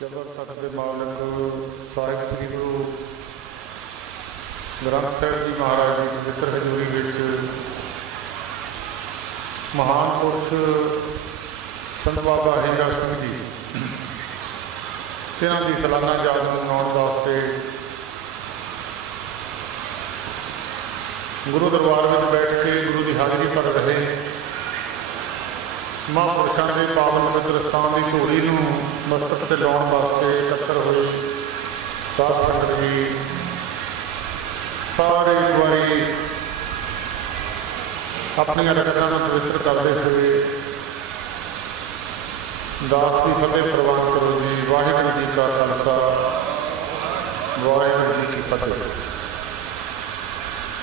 ਜਬਰ ਤਖਤ ਦੇ ਮਾਲਕ ਸਾਹਿਬ ਸ੍ਰੀ ਗੁਰੂ ਗ੍ਰੰਥ ਸਾਹਿਬ ਜੀ ਮਹਾਰਾਜ ਦੀ ਪਵਿੱਤਰ ਹਜ਼ੂਰੀ ਵਿੱਚ ਮਹਾਨ ਪੁਰਸ਼ ਸੰਤ ਬਾਬਾ ਹੀਰਾ ਸਿੰਘ ਜੀ ਤਿੰਨਾਂ ਦੀ ਸਾਲਾਨਾ ਯਾਦ ਮਨਾਉਣ ਵਾਸਤੇ ਗੁਰੂ ਦਰਬਾਰ ਵਿੱਚ ਬੈਠ ਕੇ ਗੁਰੂ ਦੀ ਹਾਜ਼ਰੀ ਕਰ ਰਹੇ ਮਹਾਂਪੁਰਸ਼ਾਂ ਦੇ ਪਾਵਨ ਪਵਿੱਤਰ ਸਥਾਨ ਦੀ ਧੂੜੀ ਨੂੰ ਮਸਤਕ 'ਤੇ ਲਾਉਣ ਵਾਸਤੇ ਇਕੱਤਰ ਹੋਏ ਸਾਧ ਸੰਗਤ ਜੀ ਸਾਰੇ ਇੱਕ ਵਾਰੀ ਆਪਣੀਆਂ ਰਚਨਾਂ ਨੂੰ ਪਵਿੱਤਰ ਕਰਦੇ ਹੋਏ ਦਾਸ ਦੀ ਫਤਿਹ ਪ੍ਰਵਾਨ ਕਰੋ ਜੀ। ਵਾਹਿਗੁਰੂ ਜੀ ਕਾ ਖਾਲਸਾ ਵਾਹਿਗੁਰੂ ਜੀ ਕੀ ਫਤਿਹ।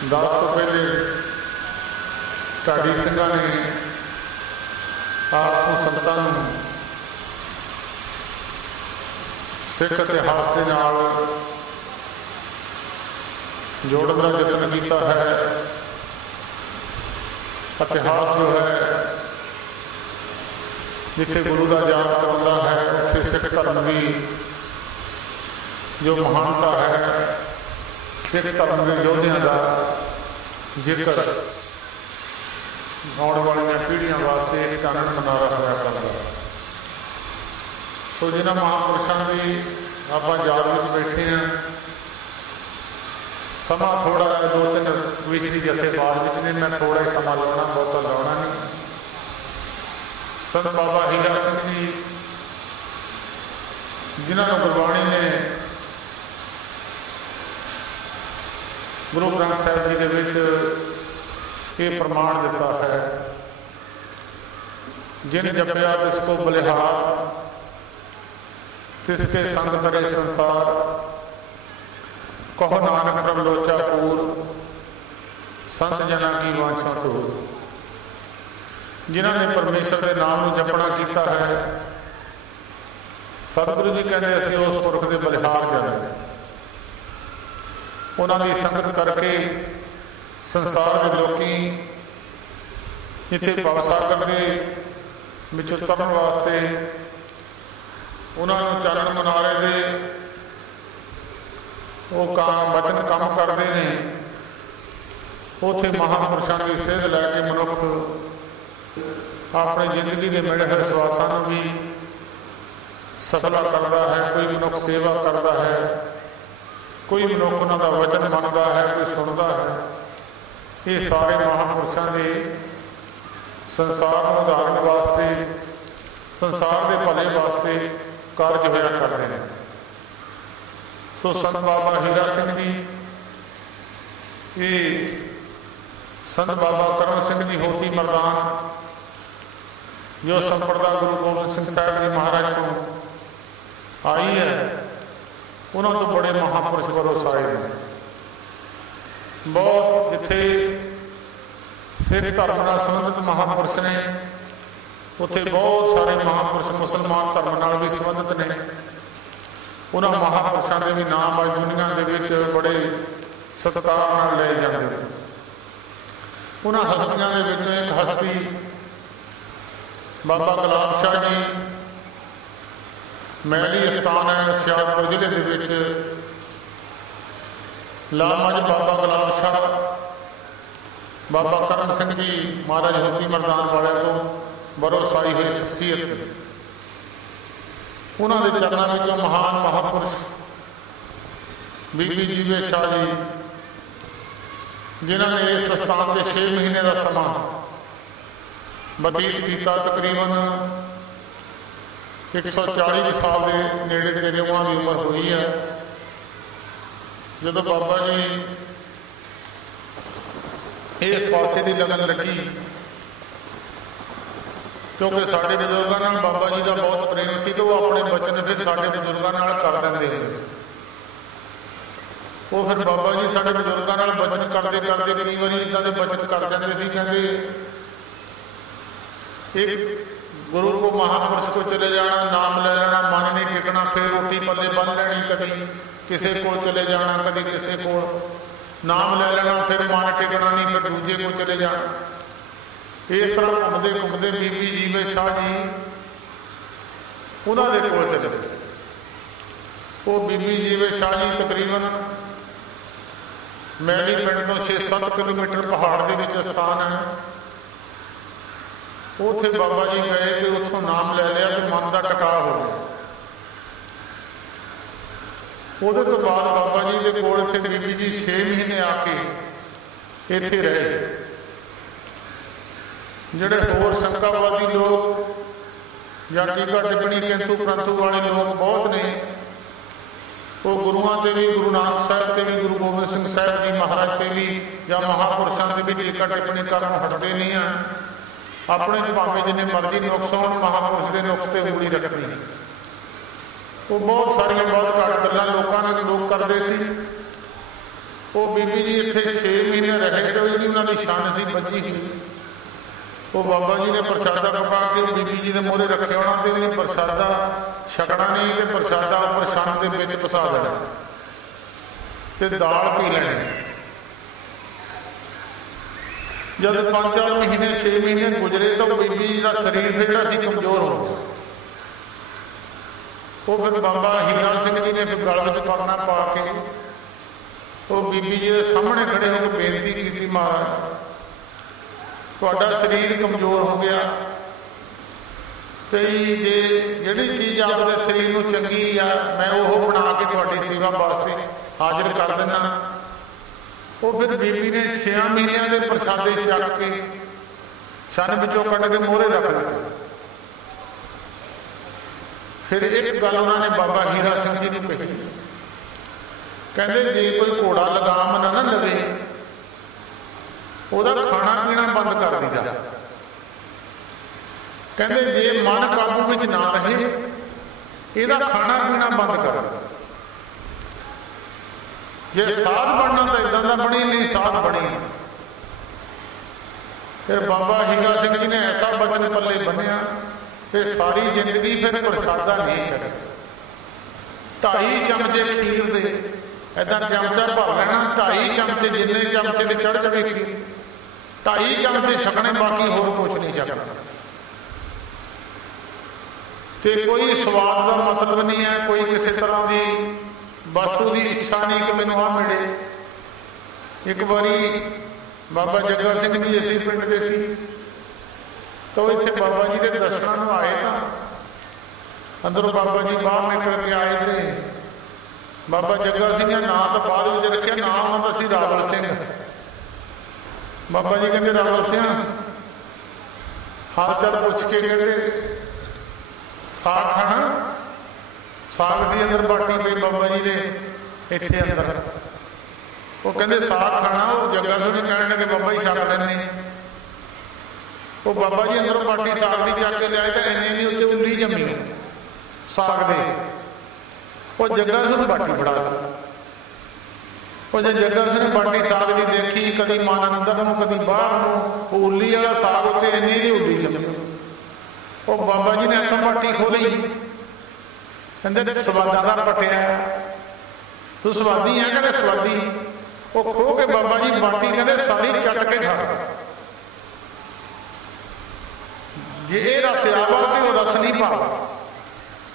ਦਾਸ ਤੋਂ ਪਹਿਲੇ ਢਾਡੀ ਸਿੰਘਾਂ ਨੇ ਆਪ ਨੂੰ ਸੰਤਾਂ ਨੂੰ ਸਿੱਖ ਇਤਿਹਾਸ ਦੇ ਨਾਲ ਜੋੜਨ ਦਾ ਯਤਨ ਕੀਤਾ ਹੈ। ਇਤਿਹਾਸ ਜੋ ਹੈ ਜਿੱਥੇ ਗੁਰੂ ਦਾ ਯਾਦ ਕਰਾਉਂਦਾ ਹੈ ਉੱਥੇ ਸਿੱਖ ਧਰਮ ਦੀ ਜੋ ਮਹਾਨਤਾ ਹੈ, ਸਿੱਖ ਧਰਮ ਦੇ ਯੋਧਿਆਂ ਦਾ ਜ਼ਿਕਰ ਆਉਣ ਵਾਲੀਆਂ ਪੀੜ੍ਹੀਆਂ ਵਾਸਤੇ ਇੱਕ ਚਾਨਣ ਮੁਨਾਰਾ ਹੋਇਆ ਕਰਦਾ। ਸੋ ਜਿਹਨਾਂ ਮਹਾਂਪੁਰਸ਼ਾਂ ਦੀ ਆਪਾਂ ਯਾਦ ਵਿੱਚ ਬੈਠੇ ਹਾਂ, ਸਮਾਂ ਥੋੜ੍ਹਾ 2-3 ਵਿਚ ਦੀ ਜਥੇ ਬਾਅਦ ਵਿੱਚ ਨੇ, ਮੈਂ ਥੋੜ੍ਹਾ ਹੀ ਸਮਾਂ ਲਾਉਣਾ, ਬਹੁਤਾ ਲਾਉਣਾ ਨਹੀਂ। ਸੰਤ ਬਾਬਾ ਹੀਰਾ ਸਿੰਘ ਜੀ ਜਿਨ੍ਹਾਂ ਨੂੰ ਗੁਰਬਾਣੀ ਨੇ ਗੁਰੂ ਗ੍ਰੰਥ ਸਾਹਿਬ ਜੀ ਦੇ ਵਿੱਚ ਇਹ ਪ੍ਰਮਾਣ ਦਿੱਤਾ ਹੈ, ਜਿਨ ਜਪਿਆ ਤਿਸ ਕੋ ਬਲਿਹਾਰ ਤਿਸ ਕੇ ਸੰਗ ਕਰੇ ਸੰਸਾਰ ਕਹੋ ਨਾਨਕ ਪ੍ਰਭ ਲੋਚਾ ਪੂਰ ਸੰਤ ਜਨਾਂ ਕੀ ਵਾਂਛਾ ਤੂਰ। ਜਿਨ੍ਹਾਂ ਨੇ ਪਰਮੇਸ਼ਰ ਦੇ ਨਾਮ ਨੂੰ ਜਪਣਾ ਕੀਤਾ ਹੈ, ਸਤਿਗੁਰੂ ਜੀ ਕਹਿੰਦੇ ਅਸੀਂ ਉਸ ਪੁਰਖ ਦੇ ਬਲਿਹਾਰ ਜਾਣਾ, ਉਹਨਾਂ ਦੀ ਸੰਗਤ ਕਰਕੇ ਸੰਸਾਰ ਦੇ ਲੋਕੀ ਇੱਥੇ ਭਵਸਾਗਰ ਦੇ ਵਿੱਚੋਂ ਤਰਨ ਵਾਸਤੇ ਉਹਨਾਂ ਨੂੰ ਚਾਨਣ ਮੁਨਾਰੇ ਦੇ ਉਹ ਵਚਨ ਕੰਮ ਕਰਦੇ ਨੇ। ਉੱਥੇ ਮਹਾਂਪੁਰਸ਼ਾਂ ਦੀ ਸੇਧ ਲੈ ਕੇ ਮਨੁੱਖ ਆਪਣੀ ਜ਼ਿੰਦਗੀ ਦੇ ਮਿਲੇ ਹੋਏ ਸਵਾਸਾਂ ਨੂੰ ਵੀ ਸਫਲਾ ਕਰਦਾ ਹੈ। ਕੋਈ ਮਨੁੱਖ ਸੇਵਾ ਕਰਦਾ ਹੈ, ਕੋਈ ਮਨੁੱਖ ਉਹਨਾਂ ਦਾ ਵਚਨ ਮੰਨਦਾ ਹੈ, ਕੋਈ ਸੁਣਦਾ ਹੈ। ਇਹ ਸਾਰੇ ਮਹਾਂਪੁਰਸ਼ਾਂ ਦੇ ਸੰਸਾਰ ਨੂੰ ਉਧਾਰਨ ਵਾਸਤੇ, ਸੰਸਾਰ ਦੇ ਭਲੇ ਵਾਸਤੇ ਕਾਰਜ ਹੋਇਆ ਕਰਦੇ ਨੇ। ਸੋ ਸੰਤ ਬਾਬਾ ਹੀਰਾ ਸਿੰਘ ਜੀ, ਇਹ ਸੰਤ ਬਾਬਾ ਕਰਮ ਸਿੰਘ ਜੀ ਹੋਤੀ ਮਰਦਾਨ ਜੋ ਸੰਪਰਦਾ ਗੁਰੂ ਗੋਬਿੰਦ ਸਿੰਘ ਸਾਹਿਬ ਜੀ ਮਹਾਰਾਜ ਤੋਂ ਆਈ ਹੈ, ਉਹਨਾਂ ਤੋਂ ਬੜੇ ਮਹਾਂਪੁਰਸ਼ ਬਰੋਸ ਆਏ ਨੇ। ਬਹੁਤ ਜਿੱਥੇ ਸਿੱਖ ਧਰਮ ਨਾਲ ਸੰਬੰਧਿਤ ਮਹਾਂਪੁਰਸ਼ ਨੇ, ਉੱਥੇ ਬਹੁਤ ਸਾਰੇ ਮਹਾਂਪੁਰਸ਼ ਮੁਸਲਮਾਨ ਧਰਮ ਨਾਲ ਵੀ ਸੰਬੰਧਿਤ ਨੇ। ਉਹਨਾਂ ਮਹਾਂਪੁਰਸ਼ਾਂ ਦੇ ਵੀ ਨਾਮ ਅੱਜ ਦੁਨੀਆਂ ਦੇ ਵਿੱਚ ਬੜੇ ਸਤਿਕਾਰ ਨਾਲ ਲਏ ਜਾਂਦੇ ਨੇ। ਉਹਨਾਂ ਹਸਤੀਆਂ ਦੇ ਵਿੱਚੋਂ ਇੱਕ ਹਸਤੀ ਬਾਬਾ ਗੁਲਾਬ ਸ਼ਾਹ ਜੀ, ਮੈਲੀ ਅਸਥਾਨ ਹੈ ਹੁਸ਼ਿਆਰਪੁਰ ਜ਼ਿਲ੍ਹੇ ਦੇ ਵਿੱਚ। ਲਾਮਜ ਬਾਬਾ ਗੁਲਾਬ ਸ਼ਾਹ ਬਾਬਾ ਕਰਮ ਸਿੰਘ ਜੀ ਮਹਾਰਾਜ ਹੋਤੀ ਮਰਦਾਨ ਵਾਲਿਆਂ ਤੋਂ ਬਰੋਸਾਈ ਹੋਈ ਸ਼ਖਸੀਅਤ। ਉਹਨਾਂ ਦੇ ਚਰਨਾਂ ਵਿੱਚੋਂ ਮਹਾਨ ਮਹਾਂਪੁਰਸ਼ ਬੀਬੀ ਜੀਵੇ ਸ਼ਾਹ ਜੀ, ਜਿਨ੍ਹਾਂ ਨੇ ਇਸ ਸਥਾਨ ਦੇ 6 ਮਹੀਨੇ ਦਾ ਸਮਾਂ ਬਤੀਤ ਕੀਤਾ। ਤਕਰੀਬਨ 140 ਸਾਲ ਦੇ ਨੇੜੇ ਤੇੜੇ ਉਹਨਾਂ ਦੀ ਉਮਰ ਹੋਈ ਹੈ। ਜਦੋਂ ਬਾਬਾ ਜੀ ਇਸ ਪਾਸੇ ਦੀ ਲਗਨ ਲੱਗੀ, ਕਿਉਂਕਿ ਸਾਡੇ ਬਜ਼ੁਰਗਾਂ ਨਾਲ ਬਾਬਾ ਜੀ ਦਾ ਬਹੁਤ ਪ੍ਰੇਮ ਸੀ, ਤੇ ਉਹ ਆਪਣੇ ਬਚਨ ਫਿਰ ਸਾਡੇ ਬਜ਼ੁਰਗਾਂ ਨਾਲ ਕਰ ਦਿੰਦੇ ਨੇ। ਉਹ ਫਿਰ ਬਾਬਾ ਜੀ ਸਾਡੇ ਬਜ਼ੁਰਗਾਂ ਨਾਲ ਬਚਨ ਕਰਦੇ ਕਰਦੇ ਕਈ ਵਾਰੀ ਇੱਦਾਂ ਦੇ ਬਚਨ ਕਰ ਜਾਂਦੇ ਸੀ, ਕਹਿੰਦੇ ਇੱਕ ਗੁਰੂ ਕੋ ਮਹਾਂਪੁਰਸ਼ ਕੋ ਚਲੇ ਜਾਣਾ, ਨਾਮ ਲੈ ਲੈਣਾ, ਮਨ ਨਹੀਂ ਟਿਕਣਾ, ਫਿਰ ਰੋਟੀ ਪੱਲੇ ਬੰਨ ਲੈਣੀ, ਕਦੀ ਕਿਸੇ ਕੋਲ ਚਲੇ ਜਾਣਾ, ਕਦੀ ਕਿਸੇ ਕੋਲ ਨਾਮ ਲੈ ਲੈਣਾ, ਫਿਰ ਮਨ ਟਿਕਣਾ ਨਹੀਂ, ਫਿਰ ਦੂਜੇ ਕੋਲ ਚਲੇ ਜਾਣਾ। ਇਸ ਤਰ੍ਹਾਂ ਘੁੰਮਦੇ ਘੁੰਮਦੇ ਬੀਬੀ ਜੀਵੇ ਸ਼ਾਹ ਜੀ ਉਹਨਾਂ ਦੇ ਕੋਲ ਚਲੇ ਗਏ। वो बीबी जीवे शाह जी तकरीबन मैली पिंड तो 6-7 किलोमीटर पहाड़ के स्थान है। उत्थे बाबा जी गए तो उत्थों नाम ले लिया तो मन का टकाव हो गया। ਉਹਦੇ ਤੋਂ ਬਾਅਦ ਬਾਬਾ ਜੀ ਦੇ ਕੋਲ ਇੱਥੇ ਬੀਬੀ ਜੀ 6 ਮਹੀਨੇ ਆ ਕੇ ਇੱਥੇ ਰਹੇ। ਜਿਹੜੇ ਹੋਰ ਸ਼ੰਕਾਵਾਦੀ ਲੋਕ ਜਾਂ ਟੀਕਾ ਟਿੱਪਣੀ ਕਿੰਤੂ ਪ੍ਰੰਤੂ ਵਾਲੇ ਲੋਕ ਬਹੁਤ ਨੇ, ਉਹ ਗੁਰੂਆਂ ਤੇ ਵੀ, ਗੁਰੂ ਨਾਨਕ ਸਾਹਿਬ ਤੇ ਵੀ, ਗੁਰੂ ਗੋਬਿੰਦ ਸਿੰਘ ਸਾਹਿਬ ਜੀ ਮਹਾਰਾਜ ਤੇ ਵੀ ਜਾਂ ਮਹਾਂਪੁਰਸ਼ਾਂ ਤੇ ਵੀ ਟੀਕਾ ਟਿੱਪਣੀ ਕਰਨ ਹਟਦੇ ਨਹੀਂ ਆ। ਆਪਣੇ ਭਾਵੇਂ ਜਿੰਨੇ ਮਰਜ਼ੀ ਨੁਕਸ ਹੋਣ, ਮਹਾਂਪੁਰਸ਼ ਦੇ ਨੁਕਸ ਤੇ ਉਂਗਲੀ ਰੱਖਣੀ। वो बहुत सारिया बहुत घट गल्लां लोगों ने लोग करते सी। वो बीबी जी इत्थे 6 महीने रहे तो जी उन्होंने छन सी बजी हुई। वो बाबा जी ने प्रसादा पका के बीबी जी के मोहरे रखे होना तो उन्हें प्रसादा छकना नहीं तो प्रसादा उपर छन के विच पसा देना ते दाल पी लेनी। जब 5-4 महीने 6 महीने गुजरे तो बीबी जी का शरीर फिर कमजोर हो गया। वो फिर बाबा हीरा सिंह जी ने फिर गल में परना पा के वो बीबी जी के सामने खड़े होकर बेनती की, महाराज तुहाडा शरीर कमजोर हो गया तो जे जिहड़ी चीज़ आपके शरीर को चंगी आ मैं वो बना के तुहाडी सेवा वास्ते हाजिर कर देना। वो फिर बीबी ने 6 महीनों के प्रसादे चक के छन विचों कढ़ के मोहरे रख दिते। फिर एक गल उन्होंने बाबा हीरा सिंह जी ने कही, कहते जे कोई घोड़ा लगाम ना लवे ਉਹਦਾ खाना पीना बंद कर दी जा। कहते जे मन काबू में ना रहे ਇਹਦਾ खाना पीना बंद कर दे। जे साध बनना तो इदा का बनी नहीं, साध बनी। फिर बाबा हीरा सिंह जी ने ऐसा बचन पल्ले बनिया कि सारी जिंदगी फिर प्रसादा नहीं छड़े। 2.5 चमचे खीर दे ऐसा चमचा भर लेना, 2.5 चमचे जिन्ने चमचे से चढ़ जाए खीर 2.5 चमचे छकने, बाकी होर कुछ नहीं छकना। तो कोई स्वाद का मतलब नहीं है, कोई किसी तरह की वस्तु की इच्छा नहीं कि मैनू आ मिले। एक बारी बाबा जग्गा सिंह जी इसी पिंड के सी तो इतने बाबा जी के दर्शनों आए तो अंदरों बाबा जी बाहर निकल के आए थे। बाबा जग्गा सिंह का नाम तो बाद में रखा, नाम उन्होंने सी रावल सिंह। बाबा जी कहते रावल सिंह हाल चाल पूछ के कहते साग खाना, साग सी अंदर बाटी पई बाबा जी के इतने अंदर। वो कहते साग खाना, वो जग्गा सिंह कहने लगे बाबा जी छक लेने। वो बाबा जी अंदरों बाटी साग की चक के लिया तो इन्नी उत्ते उल्ली जमी साग दे। वो जग्गा सिंह बाटी फड़ा दी। वो जो जग्गा सिंह बाटी साग की देखी, कभी मन अंदर में कभी बाहर में, वो उल्ली वाला साग उत्ते इन्नी नहीं उल्ली जमी। वो बाबा जी ने इतों बाटी खोली, कहते स्वादा का पटिया तू स्वादी है, कहते स्वादी। वो खो के बाबा जी बाटी कहते सारी चट के खा। जे ये रस आवा तो वो रस नहीं पा,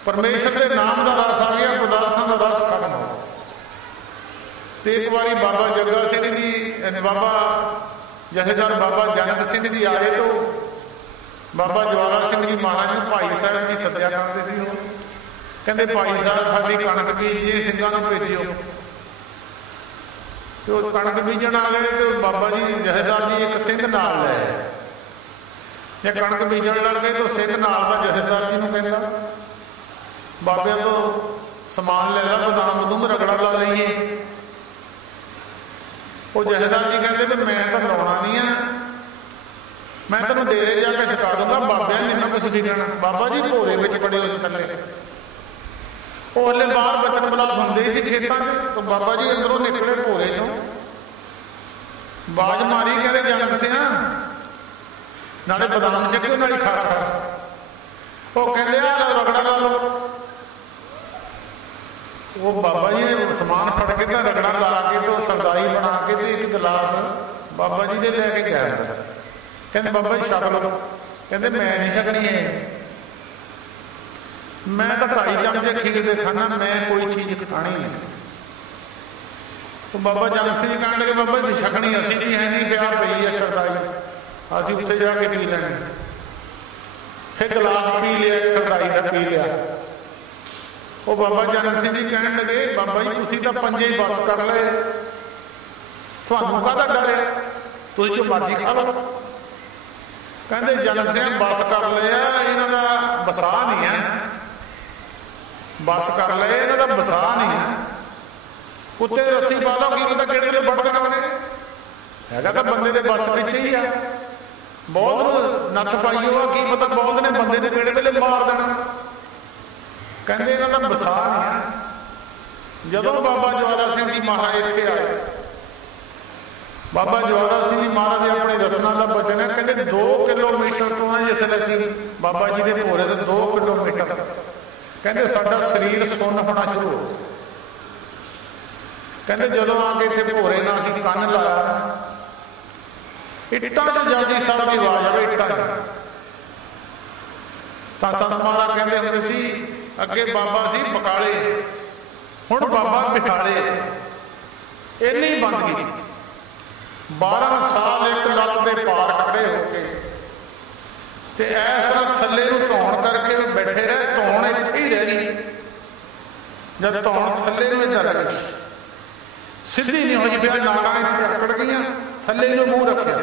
परमेश्वर के नाम का रस आ गया, पदार्थों का रस खत्म हो। तो एक बारी बाबा जग्गा सिंह जी, बाबा जथेदार बाबा जंत सिंह जी आए तो बाबा ज्वाला सिंह जी महाराज ने भाई साहब की सद्या करते थे। कहते भाई साहब साड़ी कणक बीजी सिंघां नूं भेजियो। तो कणक बीजन आ गए तो बाबा जी जथेदार जी एक सिंह नाल ले आए। जे कणक बीजन लग गए तो सिंह नाल दा जथेदार जी नूं कहंदा बाबे तो समान ले ला, बदाम बदूम रगड़ा ला लईए। वो जथेदार जी कहते तो मैं तो लाउणा नहीं है, मैं तेन डेरे जाके छका दूंगा, बाबे ने मैं कुछ नहीं देना। बाबा जी भोरे में पड़े उस थले, वो हले बाहर बचन बला सुनते ही खेतों में। तो बाबा जी अंदरों निकले भोरे चो, बाज मारी, कहते जंग सिंह नाले बदाम चक्यो नाले खास खास। वो कहते रगड़ा ला लो। वो बाबा जी ने समान फट के रगड़ा ला के तो सरदाई बना के एक गिलास बाबा जी ने लेके गया। कहते बाबा जी छक लो। कहते मैं नहीं छकनी है। मैं तो 2.5 चमचे खीर दे खाना, मैं कोई चीज़ खानी है। तो बाबा जन सिंह कह लगे बाबा जी छकनी असी भी है नहीं, ब्याह पई है सरदाई, असी उत्थे जाके पी लेनी। फिर गिलास पी लिया, सरदाई का पी लिया। वो बाबा जन सिंह जी कह लगे बाबा जी तुसीं तां पंजे ही बस कर ले, तुहानूं काहदा डर है, तुसीं जो मर्जी खा लो। कहते जन सिंह बस कर लिया, इन्हां दा बसा नहीं है, बस कर ले, इन्हां दा बसा नहीं है। कुत्ते रस्सी पा लो, की पता किहड़े ਵੇਲੇ ਵੱਢ ਦੇਣਗੇ, हैगा तो बंदे के बस पिछे ही आ। बहुत नथ पाई हो, की पता बहुत ने बंदे ने किहड़े ਵੇਲੇ मार देना। कहते इन्हां दा बसा नहीं है। जदों बाबा ज्वाला सिंह जी महाराज इत्थे आए, बाबा ज्वाला सिंह जी महाराज ने अपने रसना का बचन है, कहते 2 किलोमीटर तो ना जिस असीं बाबा जी के भोरे से 2 किलोमीटर कहते साडा शरीर सुन्न होना शुरू हो। कहते जदों आके इत्थे भोरे ना असीं कंन लाया, इट्टां च जपजी साहब की आवाज़ आवे, इट्टां तां संत महाराज कहते हुंदे सी अगे बाबा सी बकाले, हुण बाबा बिकाले। इन्नी बंदगी 12 साल एक लत्त के पार खड़े होके ते इस तरह थल्ले नूं धौण करके बैठे रहे। धौण इत्थे ही रह गई, जब धौण थल्ले नूं इधर आ गई, सीधी नहीं हुई, फिर नाड़ां इत्थे अकड़ गईयां, थल्ले नूं मूँह रखिया,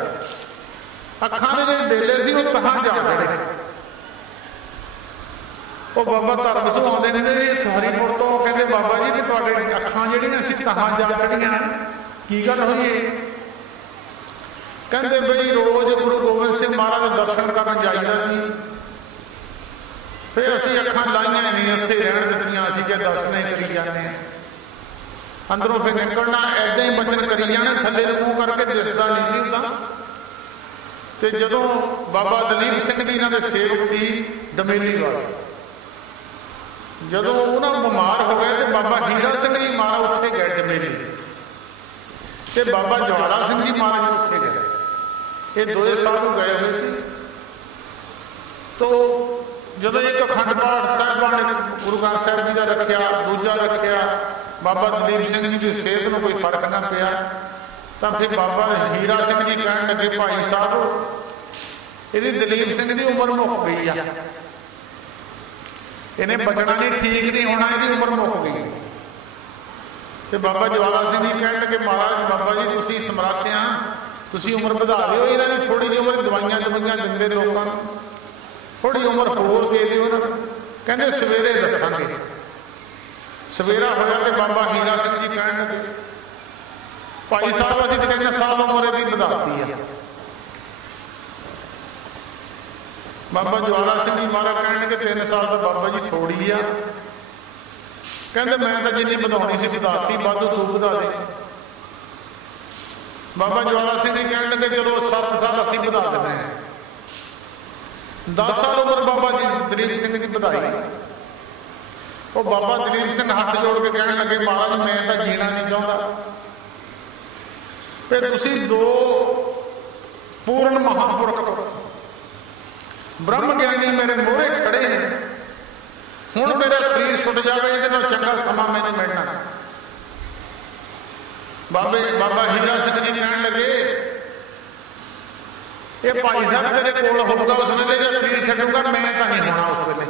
अखां दे ਜਿਹੜੇ डेले सी वो तहां जा खड़े। वो बाबा धर्म सू आउंदे ने हरीपुर तो, कहते बाबा जी कि तुहाडे अखां जिहड़ियां सी तहां जा खड़ियां, की गल होई है? कहते बई रोज़ गुरु गोबिंद सिंह महाराज के दर्शन करन जाईदा सी, फिर असीं अखां लाइयां नहीं, उत्थे रहण दित्तियां, असीं कि दर्शन ही करी जाने, अंदरों फिर निकलना ऐदां ही बचन करी जाने, थल्ले मूँह करके दिसदा नहीं सी उदां। ते जदों बाबा दलीप सिंह जी इन्हां दे सेवक सी डमेली वाले, जदों उन्हां बीमार हो गए तो बाबा हीरा सिंह जी महाराज उत्थे गए डमेली, ते बाबा ज्वाला सिंह जी महाराज उत्थे गए। ये 2 साल गए हुए सी। तो जदों एक अखंड पाठ साहिबां ने गुरु ग्रंथ साहिब जी का रखिया, दूजा रखिया, बाबा दलीप सिंह जी की सेहत में कोई फर्क ना पिया, तो फिर बाबा हीरा सिंह जी कहन लगे भाई साहब ये दलीप सिंह की उम्र मुक गई है, इन्हें बचना नहीं, ठीक नहीं होना, इसकी उम्र मुक गई। तो बाबा ज्वाला सिंह जी कहन लगे महाराज बाबा जी तुसीं समर्थ आ, तुसीं उम्र वधा दिओ, इन्हां दी थोड़ी जी उम्र दवाइयां दवाइयां दिंदे लोकां नूं, थोड़ी उम्र होर दे दिओ इन्हां नूं। कहंदे सवेरे दस्सांगे। सवेरा होया तो बाबा हीरा सिंह जी कहन लगे भाई साहब असीं तो 3 साल उम्र दी वधाती है। बाबा ज्वाला सिंह जी महाराज कहन लगे 3 साल तो बाबा जी थोड़ी आ। कहंदे मैं तो जिन्नी वधाउणी सी वधाती, वाधू तूं वधा दे। बाबा ज्वाला सिंह जी कहन लगे चलो 7 साल असीं वधा दिंदे हैं। 10 साल उम्र बाबा जी दलीप सिंह जी वधाई। वो बाबा दलीप सिंह हाथ जोड़ के कहने लगे महाराज मैं तो जीना नहीं चाहता, फिर तुसीं 2 पूर्ण महापुरख ब्रह्म ज्ञानी मेरे मोहरे खड़े हैं, हुण मेरा शरीर छुट जाए, ये चंगा समा मैंने मिलना। बाबा हीरा सिंह जी कहने लगे ये भाई साहब तेरे कोल होगा उस वेले जब शरीर छड्डूगा, मैं तो नहीं होना उस वेले।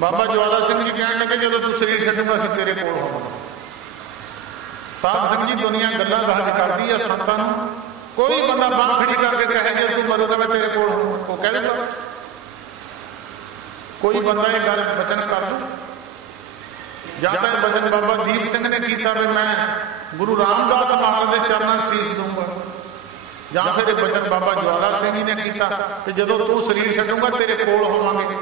बाबा ज्वाला सिंह जी कहने लगे जो तू शरीर छड्डूगा असीं तेरे कोल होवांगे। साध संग जी दुनिया गल्लां दहज करदी है संतां नूं, कोई बंदा बांह खड़ी करके कहे जे तू मरोगा मैं तेरे कोल होवां, वो कह देगा। कोई बंदा ये गल बचन कर दे, ਜਾਂ ਤਾਂ ਬਚਨ ਬਾਬਾ ਦੀਪ ਸਿੰਘ ਨੇ ਕੀਤਾ ਵੀ ਮੈਂ ਗੁਰੂ ਰਾਮਦਾਸ ਮਹਾਰਾਜ ਦੇ ਚਰਨਾਂ ਸੀਸ ਦੂੰਗਾ, ਜਾਂ ਫਿਰ ਇਹ ਬਚਨ ਬਾਬਾ ਜਵਾਲਾ ਸਿੰਘ ਜੀ ਨੇ ਕੀਤਾ ਕਿ ਜਦੋਂ ਤੂੰ ਸਰੀਰ ਛੱਡੂਗਾ ਤੇਰੇ ਕੋਲ ਹੋਵਾਂਗੇ।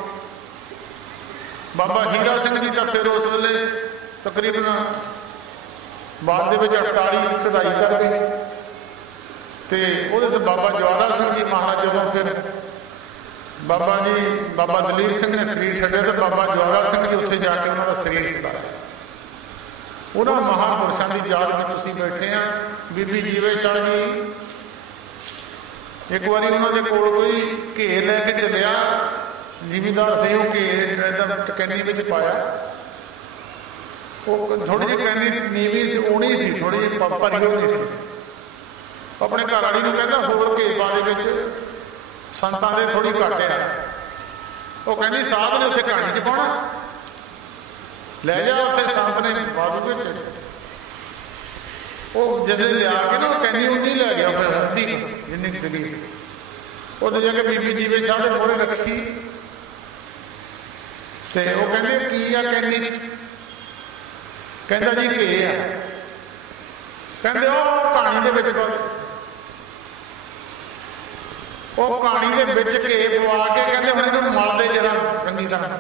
ਬਾਬਾ ਹੀਰਾ ਸਿੰਘ ਜੀ ਤਾਂ ਫਿਰ ਉਸ ਵੇਲੇ ਤਕਰੀਬਨ ਬਾਅਦ ਦੇ ਵਿੱਚ 48 ਚੜ੍ਹਾਈ ਕਰ ਗਏ ਤੇ ਉਹਦੇ ਤੇ ਬਾਬਾ ਜਵਾਲਾ ਸਿੰਘ ਜੀ ਮਹਾਰਾਜ ਜਦੋਂ ਫਿਰ ਬਾਬਾ ਜੀ ਬਾਬਾ ਦਲੀਪ ਸਿੰਘ ਨੇ ਸਰੀਰ ਛੱਡਿਆ ਤੇ ਬਾਬਾ ਜਵਾਲਾ ਸਿੰਘ ਜੀ ਉੱਥੇ ਜਾ ਕੇ ਉਹਨਾਂ ਦਾ ਸਰੀਰ ਛੱਡਾਇਆ। ਉਹਨਾਂ ਮਹਾਂਪੁਰਸ਼ਾਂ ਦੀ ਯਾਦ ਵਿੱਚ ਤੁਸੀਂ ਬੈਠੇ ਆ। ਬੀਬੀ ਜੀਵੇ ਸ਼ਾਹ ਜੀ एक बार उन्होंने कोल कोई घे लैके चलिया, जिमीदार से वो घे कैनी में पाया, वो थोड़ी जी कैनी नीवी ओनी सी, थोड़ी जी भरी होनी सी। अपने घर वाली कहता होर घे पा दे, संतां दे थोड़ी घट आ। वो कहती साहब ने उत्थे कहानी च पाउणा, लै जा उत्थे संत ने बाजू विच। वो जदे लिया के ना कैनी उन्नी लै गया अद्धी जिन्नी सी, उन्हें जाके बीबी जीवे शाह के मोहरे रखी। तो वो कहते की आ कैनी, कहता जी घे आ, कहते कहानी के वो कहानी के घे पवा के कहते हम इन्हू मलदे जरा चंगी तरह,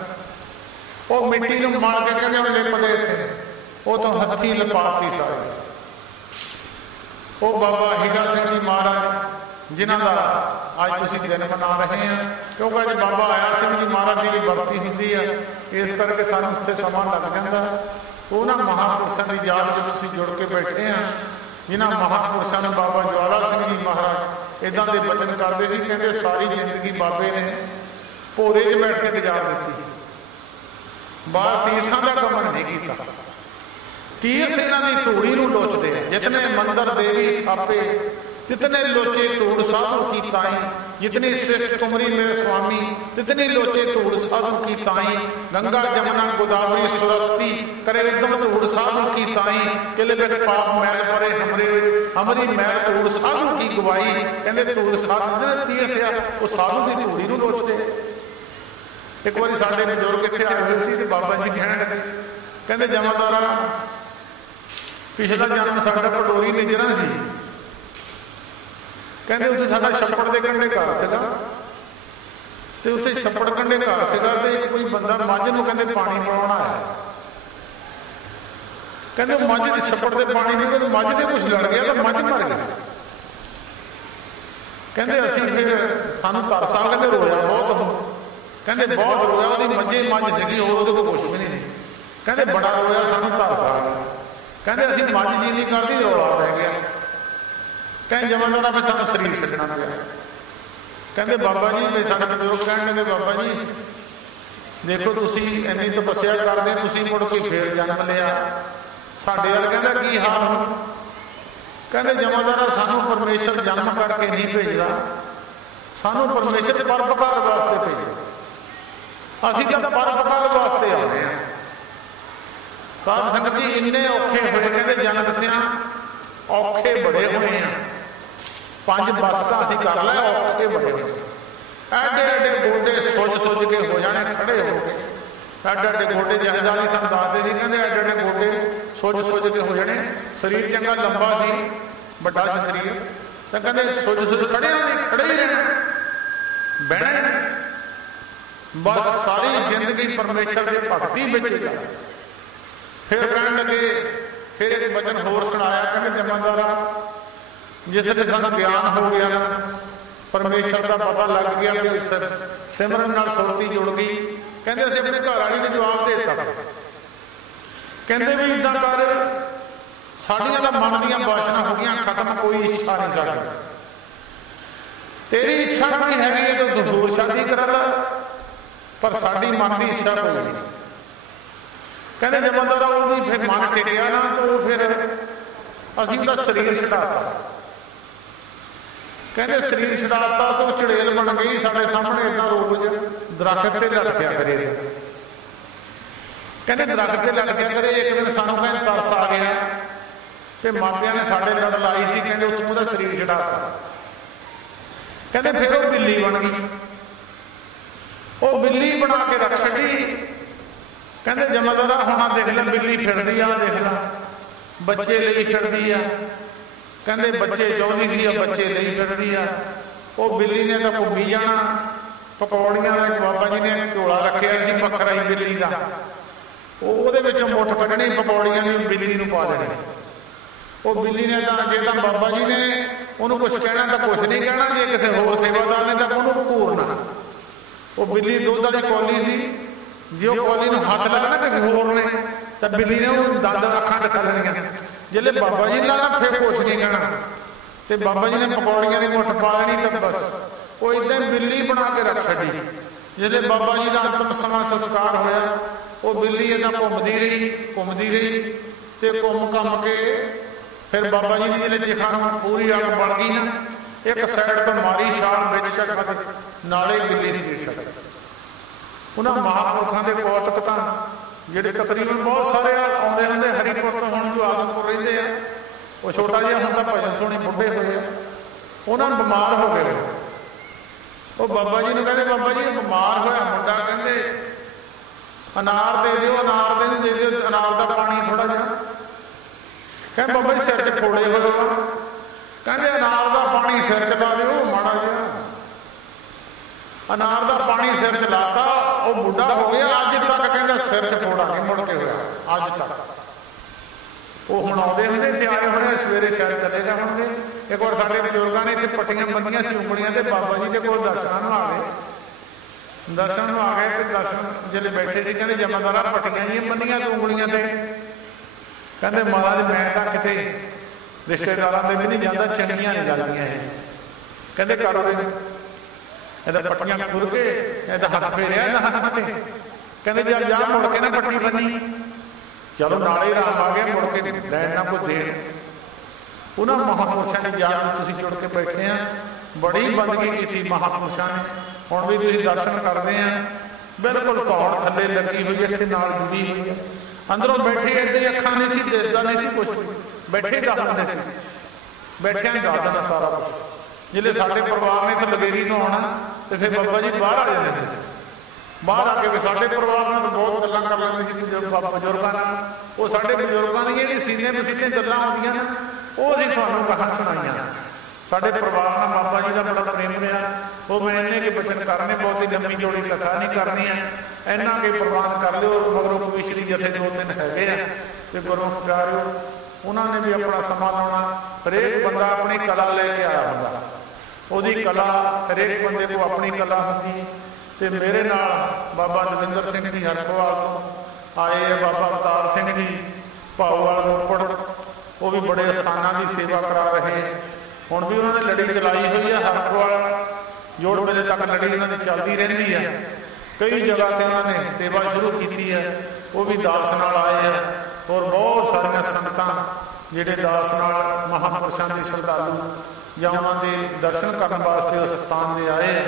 वो मिट्टी को मल के कहते हम लिपदे इत्थे, वो तो हथी लपाती सारी। वो बाबा हीरा सिंह जी महाराज जिन्हों का अज तुम दिन मना रहे हैं, क्योंकि अज बाबा आया सिंह जी महाराज जी की बरसी होंगी है, इस करके सानू उत्थे समा लग जाता। उन्होंने महापुरुषों की याद में तुम जुड़ के बैठे हैं, जिन्होंने महापुरुषों ने बाबा ज्वाला सिंह जी महाराज इदा के बचन करते थे, कहते सारी जिंदगी बाबे ने भोरे च बैठ के गुजार दी, बाहर तीर्थों का गमन नहीं किया। तीर्थ इन्हों की धूड़ी नूं लोचते हैं, जितने मंदिर देवी थापे, जितने लोचे धूड़ साधु की ताई, जितनी श्रेष्ठ तुमरी मेरे स्वामी, तितनी लोचे धूड़ साधु की ताई। गंगा जमुना गोदावरी सुरस्ती, करे एकदम धूड़ साधु की ताई। किले बिच पाप मैल परे हमरे विच, हमरी मैल धूड़ साधु की गवाई। कहते धूड़ साधु जितने तीर्थ आ वो साधु की धूड़ी नूं लोचते। एक बार साडे बजुर्ग इत्थे आए हुए सी, बाबा जी कहण लगे, कहते जमादारा पिछला जन्म साडा पटोरी निजरा सी, कहते उसे साडा छप्पड़ के कंढे घर सीगा, ते उत्थे छप्पड़ कंढे घर सीगा, ते कोई बंदा मझ नूं कहते पानी पिलाउण आया। कहते मझ दे छप्पड़ ते पानी नहीं, कोई मझ ते कुछ लड़ गया तो मझ मर गई। कहते असीं फिर सानू तरस आ, कहते रोया बहुत, कहते बहुत रोया, ਉਹਦੀ ਮੰਝੇ मझ सीगी, होर ਉਹਦੇ कोल कुछ भी नहीं सी। कहते बड़ा रोया, सानू तरस आ गया। कहते असीं मझ जी नहीं करदी, रौला पै गया। कहीं जमादारा फिर सानू शरीर छड्डना पिया। कहते बाबा जी फिर साडे बजुर्ग कहण लगे, बाबा जी देखो तुसीं इन्नी तपस्या करदे, तुसीं मुड़ के फिर जन्म लिया, साडे वाल कहंदा की हाल हो। कहते जमादारा सानू परमेश्वर जन्म करके नहीं भेजदा, सानू परमेश्वर परोपकार वास्ते भेजदा, असीं तां परोपकार वास्ते आए हैं। साध संगत जी इन्ने औखे होए, कहते जन दसिया औखे बड़े होए हैं, 5 बस तो असीं कर लै, औखे बड़े होए, एडे एडे गोडे सुज सुज के हो जाने खड़े हो गए, एडे एडे गोडे जहदा नहीं सन दसदे सी, कहते एडे एडे गोडे सुज सुज के हो जाने। शरीर चंगा लंबा सी, बड़ा सी शरीर, तो कहते सुज सुज खड़े खड़े ही रहना, बहना बस सारी जिंदगी परमेश्वर की भगती विच। फिर कहण लगे, फिर एक वचन होर सुनाया, कहते जमादारा जिसने सानू ज्ञान हो गया, परमेश्वर का पता लग गया, सिमरन नाल सुरती जुड़ गई। कहते असीं अपने घर वाली ने जवाब दे दिता, कहते भी इदां कर, साडियां तां मन दीयां वासना हो गईयां खत्म, कोई इच्छा नहीं साडी, तेरी इच्छा कोई हैगी है तो होर शादी करा ला, पर साडी मन की इच्छा कोई नहीं। कहते जमादारा वो फिर मन टिकिया ना, तो फिर असीं उहदा शरीर छड़ाता। कहते शरीर छड़ाता तो चुड़ेल बन गई साढ़े सामने, इदा रोज दरख्त से लटकिया करे। कहते दरख्त से लटकिया करे। एक दिन सानू कहते तरस आ गया, तो मापिया ने साढ़े लड़ लाई सी, कहते उत्थों उहदा शरीर छड़ाता। कहते फिर वो बिल्ली बन गई, वो बिल्ली बना के रख छड़ी। कहते जमादारा हुण देख ला बिल्ली फिरदी आ, देख ला बच्चे लई फिरदी आ। कहते बच्चे चाहुंदी सी, बच्चे लई फिरदी आ। वो बिल्ली ने तो घुम्मी जाना, पकौड़ियां का बाबा जी ने झोला रखिया सी बकरा ही बिल्ली का, ਉਹਦੇ ਵਿੱਚੋਂ ਮੁੱਠ ਕੱਢਣੀ ਪਕੌੜੀਆਂ ਦੀ ਬਿੱਲੀ ਨੂੰ ਪਾ ਦੇਣੀ। ਉਹ ਬਿੱਲੀ ਨੇ ਤਾਂ ਜੇ ਤਾਂ ਬਾਬਾ ਜੀ ਨੇ ਉਹਨੂੰ ਕੁਝ ਕਹਿਣਾ ਤਾਂ ਕੁਝ ਨਹੀਂ ਕਹਿਣਾ, ਜੇ ਕਿਸੇ ਹੋਰ ਸੇਵਾਦਾਰ ਨੇ ਤਾਂ ਉਹਨੂੰ ਘੂਰਨਾ। ਉਹ ਬਿੱਲੀ ਦੁੱਧ ਵਾਲੀ ਕੌਲੀ ਸੀ, ਜੇ ਉਹ ਕੌਲੀ ਨੂੰ ਹੱਥ ਲਾਇਆ ਨਾ ਕਿਸੇ ਹੋਰ ਨੇ ਤਾਂ ਬਿੱਲੀ ਨੇ ਉਹ ਦੰਦ ਅੱਖਾਂ 'ਚ ਕਰ ਲੈਣੀਆਂ। ਜਿਹੜੇ ਬਾਬਾ ਜੀ ਨਾਲ ਫਿਰ ਕੁਝ ਨਹੀਂ ਕਹਿਣਾ। ਤੇ तो बाबा जी ने पकौड़ियां की मुठ पा लेनी तो बस वो इदा बिल्ली बना के रख छी। जिसले बाबा जी का अंतिम समा संस्कार होया वो बिल्ली इदा घूमती रही तो घूम घम के फिर बाबा जी की जो जिखा पूरी अग बन गई ना, एक साइड तो मारी छाल बिच नाले बिल्ली सी। उन्होंने महापुरखों के कौतक तो जोड़े तकरीबन बहुत सारे आते होंगे हरिपुर तो हम जो आदमपुर रही है, वो छोटा जिहा होंगे भजन सुनी बुढ़े हुए उन्होंने बीमार हो गए। वो बाबा जी ने कहते बाबा जी बीमार होया मुंडा, कहते अनार दे दो, अनार दे दो, अनार का पानी थोड़ा जहा। कहते बाबा जी सिर च फोड़े हुए, कहते अनार का पानी सिर च ला दो माड़ा जहा। अनार का पानी सिर च लाता, वो बुढ़ा हो गया। अज तक कहता सिर च फोड़ा नहीं मुड़ के होया अज तक। वो हम आते होंगे इतने आए होने सवेरे शायद चले गए होंगे। एक बार साढ़े बजुर्गों ने इतने पट्टियां बनिया सी उंगलियां से बाबा जी के कोल दर्शन आ गए। दर्शन आ गए तो दर्शन जिले बैठे थे कहते जमादारा पट्टियां जी बनिया तो उंगलियां से। कहते महाराज मैं तो कितने रिश्तेदारों के भी नहीं जाता, चंगियां नहीं गलियां है। कहते करो पट्टियां खुर के हाथ फेरिया हाथ से। कहते जब जा मुड़ के ना पट्टी बनी, चलो नाले राम आ गया, मुड़ के लैना को देर। उन्होंने महापुरुषों की याद में तुसीं जुड़ के बैठे हैं, बड़ी बंदगी की महापुरुषों ने। हुण भी तुसीं दर्शन करते हैं, बिल्कुल धौड़ थले लगी हुई है, नाल जुड़ी हुई है। अंदरों बैठे इतनी अखां नहीं सी दिसदा नहीं सी कुछ, बैठे दस दिंदे सी, बैठिया दस देना सारा कुछ। जिले साडे परिवार ने तो लगेरी तो आना तो फिर बाबा जी बाहर आ जाते थे। बाहर आके साडे परिवार में तो बहुत गल्लां कर लैंदे सी बजुर्गां नाल। वो साडे बजुर्गां दी जिहड़ी सीने पसीने गल्लां होंदियां ना, वो असीं तुहानूं कहां सुणाईआं। साडे परिवार नाल बाबा जी का बड़ा प्रेम रहा। वो मैं इन्ने के बचन करने, बहुती लंबी जोड़ी कथा नहीं करनी है, इन्ना के प्रवान कर लियो। मगरों कविश्री जथे दो तीन हैगे आ ते गुरु प्यारिओ, उन्होंने भी अपना समा लाउणा। हरेक बंदा अपनी कला लेके आया हुंदा, ਉਹਦੀ कला हरेक बंदे को अपनी कला होंगी। तो मेरे नाल बाबा दविंदर सिंह जी हरकवाल तो आए है, बाबा अवतार सिंह जी भाऊवाल रोपड़, वो भी बड़े स्थानों की सेवा करा रहे हैं। हुण भी उन्होंने लड़ी चलाई हुई है हरकवाल जोड़ मेले तक लड़ी उन्होंने चलती रहती है। कई जगह से उन्होंने सेवा शुरू की है, वो भी दास नाल आए हैं। और बहुत सारिया संगतां जिहड़े दास नाल महापुरुषों के श्रद्धालु ਜਾਂ ਉਹਨਾਂ ਦੇ दर्शन करने वास्ते उस स्थान ਦੇ आए हैं।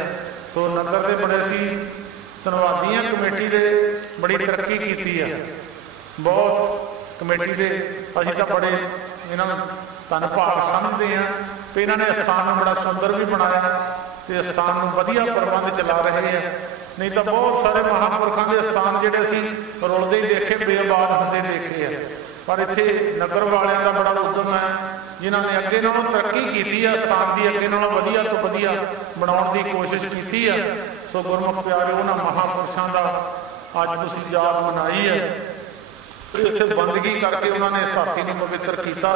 सो नगर ਦੇ बड़े सी ਧੰਨਵਾਦੀਆਂ कमेटी ਦੇ बड़ी तरक्की की है। बहुत कमेटी ਦੇ ਅਸੀਂ ਤਾਂ बड़े ਇਹਨਾਂ ਨੂੰ ਧੰਨਵਾਦ समझते हैं कि इन्होंने स्थान ਨੂੰ बड़ा सुंदर भी बनाया तो स्थान ਨੂੰ ਵਧੀਆ प्रबंध चला रहे हैं। नहीं तो बहुत सारे महापुरखों के स्थान ਜਿਹੜੇ ਅਸੀਂ रुलते ही देखे, बेआबाद होंदे देखे है। पर इत्थे नगर वालियां दा बड़ा उद्यम है, जिन्होंने अगे नालों तरक्की की है, स्थान की अगे नालों वधिया तो वधिया बनाउण दी कोशिश की है। सो गुरमुख प्यारे उन्होंने महापुरुषों का अज तुसीं याद मनाई है। इत्थे बंदगी करके उन्होंने इस धरती को पवित्र किया।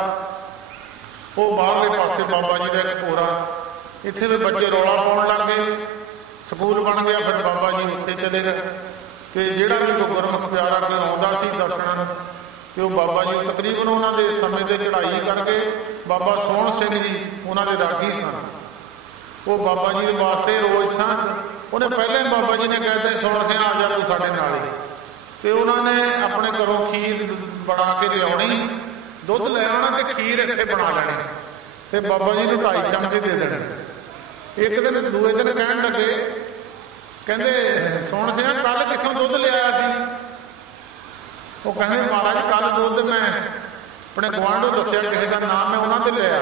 वो बाहरले पासे बाबा जी का एक कोरा, इत्थे भी बच्चे रौला पाउण लग गए, स्कूल बन गया, फिर बाबा जी उत्थे चले गए। तो जिहड़ा भी कोई गुरमुख प्यारा कोई आउंदा सी दर्शन, तो बाबा जी तकरीबन उन्होंने समय से चढ़ाई करके बाबा सोहण सिंह जी उन्होंने रागी सन। वो बाबा जी वास्ते रोज सन, उन्हें पहले बाबा जी ने कहते सोहण सिंह आ जा तू साडे नाल ही। तो उन्होंने अपने घरों खीर बना के लियानी, दुध ले आना तो खीर इत्थे बना लैनी, तो बाबा जी ने 2.5 चमचे दे देने। एक दिन दूए दिन कहन लगे, कहते सोहण सिंह कल कित्थों दुध लिया सी? वो कहते महाराज कल दुध मैं अपने गुआंढों दसिया किसी का नाम मैं उन्होंने लिया।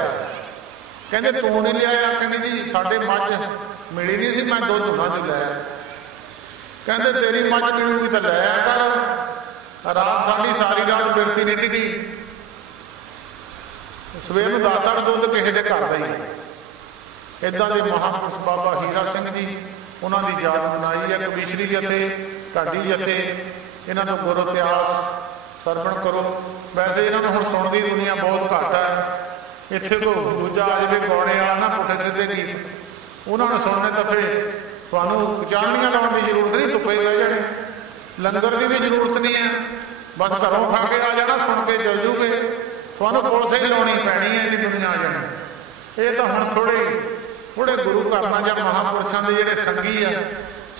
कहते तू नहीं लिया? कहते जी साढ़े मझ मिली नहीं सी, मैं दुध उन्होंने लिया। कहते तेरी मझ मिलूगी तो लिया कर, रात सारी रात बिरती नहीं टिकी, सवेर में 10 दुध किसी के घर का ही। इदा के महापुरुष बाबा हीरा सिंह जी उन्होंने याद मनाई है। कविश्री जथे, ढाडी जथे, इन्हों गुरु इतिहास सरवण करो। वैसे इन्होंने हुण सुणदी दुनिया बहुत घट है। इत्थे को दूजा आ जाए गौणे वाला ना पुठे सीधे गीत, उन्होंने सुनने तो फिर तुहानूं चानणियां लाउण की जरूरत नहीं, धुप्पे बह जाणे, लंगर की भी जरूरत नहीं है, बस घरों खा के आ जाना, सुन के चल जूगे। तुहानूं पुलिस ही लाउणी पैणी है, इन्नी दुनिया आ जानी। ये तो हम थोड़े थोड़े गुरु घरां जां महापुरुषों के जिहड़े संगी आ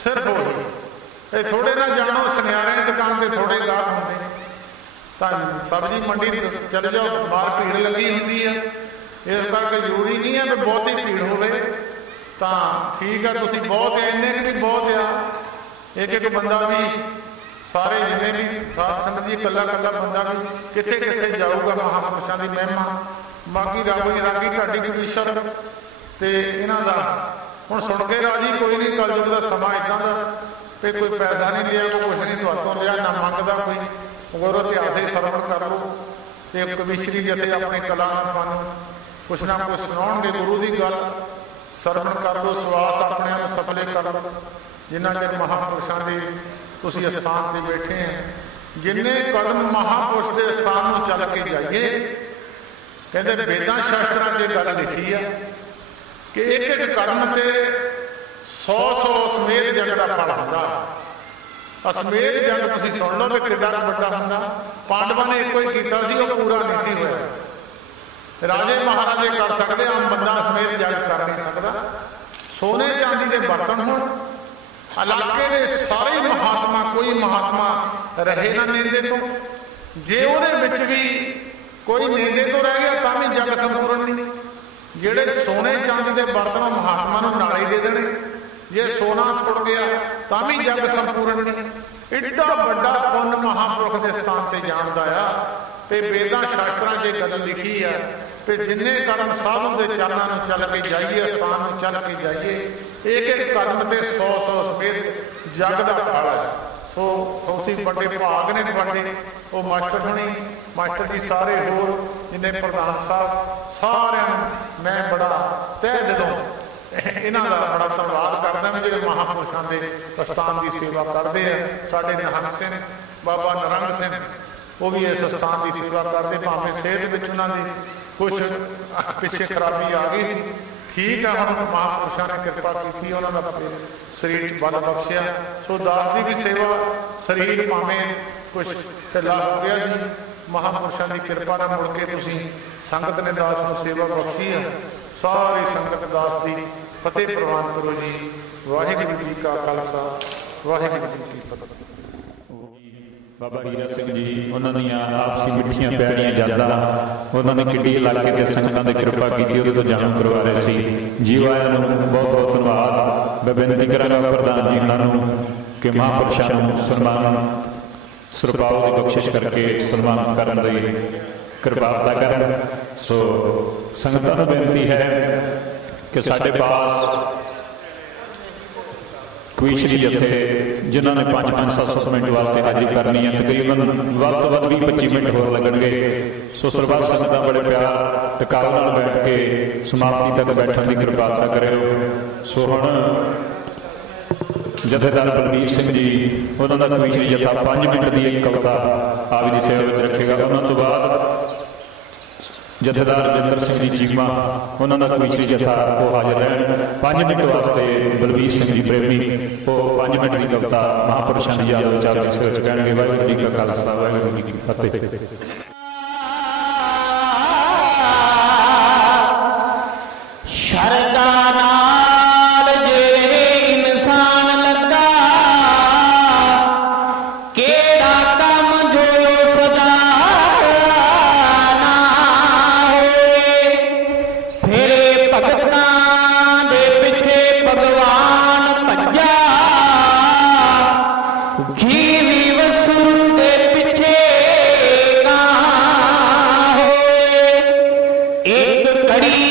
सिर्फ ये थोड़े ना जानो सुनियारे दुकान से थोड़े गाहक होंगे तो सब्जी मंडी चले जाओ बाहर भीड़ लगी होंगी है इस करके जरूरी नहीं है कि बहुती भीड़ होवे तो ठीक है तुसीं बहुत इन्ने भी बहुत आ एक एक बंदा भी सारे जिन्हें भी साध संगत जी कला कला बंदा भी किथे किथे जाऊगा महापुरुषों की महिमा बाकी रागी रागी ढाडी की विशर तो इन्हों का हुण सुन के राजी कोई नहीं कलयुग का समा इदां दा पे कोई पैसा नहीं लिया कोई कुछ नहीं तुहातों लिया ना मंगदा कोई गुरु इतिहास ही सरवण कर लो तो कविश्री जथे अपनी कला थानू कुछ ना कुछ सुनाउणगे गुरु की गल सरवण कर लो सवास अपने आप सफले कर लो जिन्ना चਿਰ महापुरुषों के तुसीं अस्थान से बैठे हैं जिन्ने कदम महापुरुष के स्थान में चल के जाइए कहते वेदां शास्त्रां च गल लिखी है कि एक एक कर्म से 100 असमेध जंग का फल होंदा असमेध जंग तुसीं सुन लो भी किड्डा वड्डा होंदा पांडवां ने एको ही कीता सी वो पूरा नहीं सी होया राजे महाराजे कर सकते आम बंदा असमेध जंग कर नहीं सकता सोने चांदी के बर्तन हो इलाके के सारे महात्मा कोई महात्मा रहे ना नेंदे तो जे उहदे भी कोई नेंदे तो रह गया तां भी जग संपूर्ण नहीं जेड़े सोने चांदी के बर्तन महात्मा नूं नाले दे देने जे सोना छुड़ गया तां भी जग संपूर्ण नहीं एडा वड्डा पुण्य महापुरुष के स्थान से जानदा आ ते वेदां शास्त्रां 'च गल लिखी है कि जिन्ने कर्म साधु के चरणों में चल के जाइए स्थान में चल के जाइए एक एक कदम से 100 समेत जग का फल है सो उसी बड़े भाग ने तुहाडे वो मास्टर होनी मास्टर जी सारे होर जिन्हें प्रधान साहब सारे मैं बड़ा तह दिलों इन्हों का बड़ा धन्यवाद करदा मैं जिहड़े महापुरुषों के स्थान की सेवा करते हैं साडे निहंग सिंह बाबा निरंग सिंह वो भी इस स्थान की सेवा करते भावें सेहत में उन्होंने कुछ पिछे खराबी आ गई ठीक है हम महापुरुषों ने कृपा की उन्होंने शरीर बल बख्शिया सो दास की भी सेवा शरीर भावें कुछ ढिला हो गया जी महापुरुषों की कृपा ने मुड़ के तुसीं संगत ने दास को सेवा बख्शी है सारी संगत दास की फतेह प्रवान करो जी वाहिगुरू जी का खालसा वाहिगुरू जी की फतेह। बाबा हीरा सिंह जी उन्होंने आपसी मिठियां प्यारियां यादां उन्होंने किड्डी इलाके के संगतां दी कृपा की उहदे तो जाणू करवा रहे सी जीव आया नूं बहुत बहुत धन्यवाद। मैं बेनती करांगा प्रधान जी उन्होंने कि महापुरुषों नूं सन्मान सुरपाल की बख्शिश करके सन्मानित करन लई कृपा अदा करन। सो संगतां नूं बेनती है कि साडे पास क्विश्री जथे जिन्होंने 5-5 7 मिनट वास्ते हाजिरी करनी है तकरीबन वध तो वध 20-25 मिनट होर लगणगे। सो सरबत संगतां बड़े प्यार टकाव नाल बैठ के समाप्ति तक बैठण की कृपा अदा करिओ। सो हुण जथेदार बलबीर सिंह जी उन्होंने क्विश्री जथा 5 मिनट की एक कविता आप जी सेवा में रखेगा। उन्होंने तो बाद जथेदार रजिंदर सिंह जी चीमा उन्होंने क्विश्री जथा वो हाजिर रहन 5 मिनट वास्ते बलबीर सिंह जी प्रेमी वो 5 मिनट की कविता महापुरुषों की याद में चार सेवा कहणगे। वाहिगुरू जी का खालसा वाहिगुरू जी की फतेह। शरदा नाल जे इंसान लगा केड़ा कम जो सजा ना होए फिरे भगतां दे पिछे भगवान भज्जा जीवी वसु दे पिछे ना होए एक घड़ी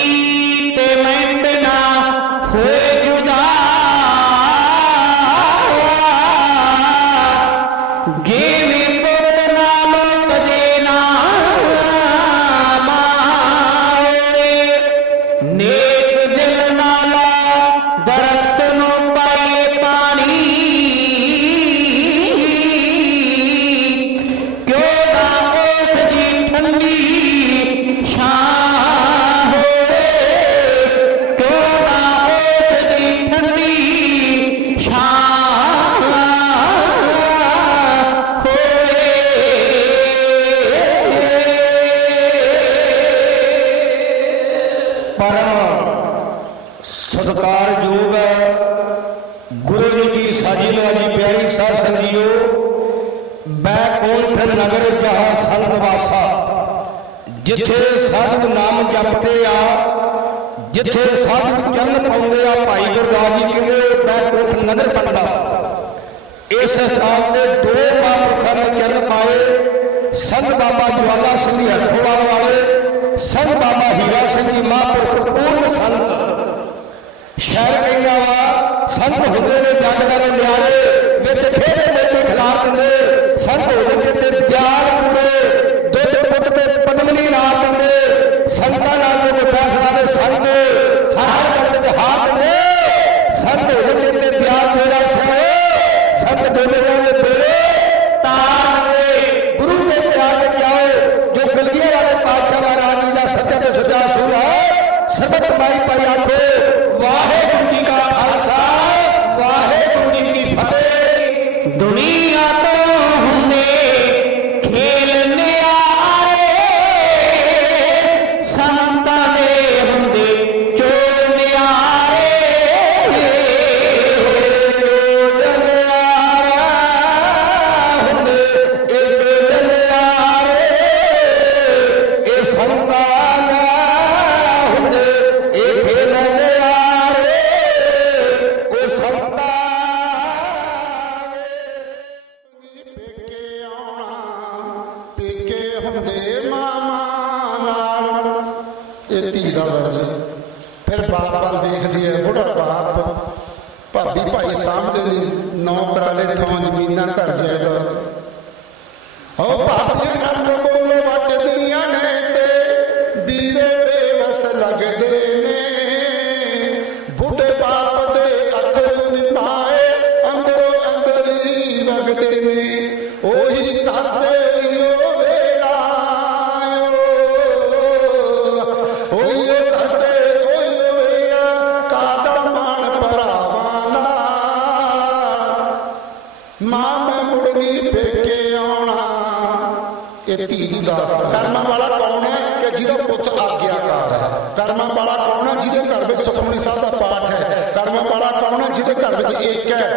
प्यारी साध संगियो, बैकुंठ नगर जहाँ संत वासा, जिथे साधु नाम जपते आ, जिथे साधु चरण पाउंदे आ, भाई गुरदास जी कहंदे बैकुंठ नगर बनदा। इस स्थान के दो महापुरखों ने चरण पाए, संत बाबा ज्वाला सिंह हरखोवाल वाले, संत बाबा हीरा सिंह जी महापुरख पूर्ण संत। शहर कहिया वा संत होंदे ने जग नालों न्यारे, विच खेड़े मेले खिला दिंदे, संत हो जांदे ते दयाल पूरे, दुध पुट ते पदमनी ला दिंदे, संतां नाल कोई फैसला दे संत हर गल ते हाथ दे, संत हो जांदे ते दयाल मेरा सिर, संत दुनिया दे बेड़े तार दे, गुरु दे प्यार दे जाओ, जो गलतियां वाले पातशाह महाराज जी दा सत्य ते सच्चा सूर है, सबक पाई पाई आखो वाहिगुरू जी का खालसा, वाहिगुरू जी की फतेह। दुनिया तो हमने खेलने आए, संतां दे हुंदे चोलने आए, फिर बाप वाल देखदी है, बुढ़ा बाप भाभी भाई सामने 9 पराले थां जमीना घर जायदाद, ओ भाभी रंग बोले वटदियां ने ते बीरे बेवस लगदे ने, बुढ़े बाप दे अख निभाए अंदरों अंदर ही वगदे ने, ओही करदे वीरो वेला कर्म वाला कौन है कि जिहदा पुत आग्याकार है, कर्म वाला कौन है जिहदे घर में सुखमनी साहब का पाठ है, कर्म वाला कौन है जिहदे घर में एक है,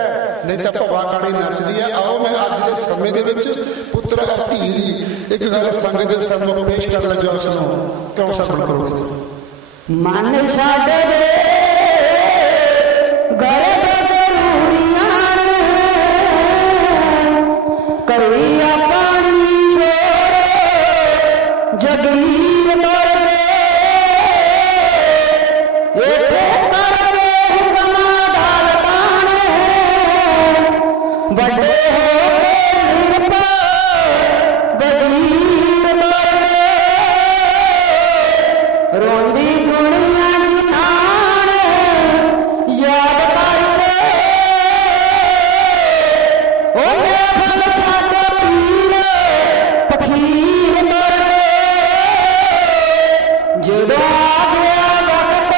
नहीं तो भवा काड़ी नचदी है। आओ मैं अज दे समय दे विच पुत्र और धी दी एक गल संगत दे सामने पेश कर लगा, सुनो क्यों सफल करोगे। मन छड्ड दे घर जरूरियां कई पानी जगीर दे वड्डे रोंदी दुनिया नान याद करके पीर फकीर जदों आ गया वक्त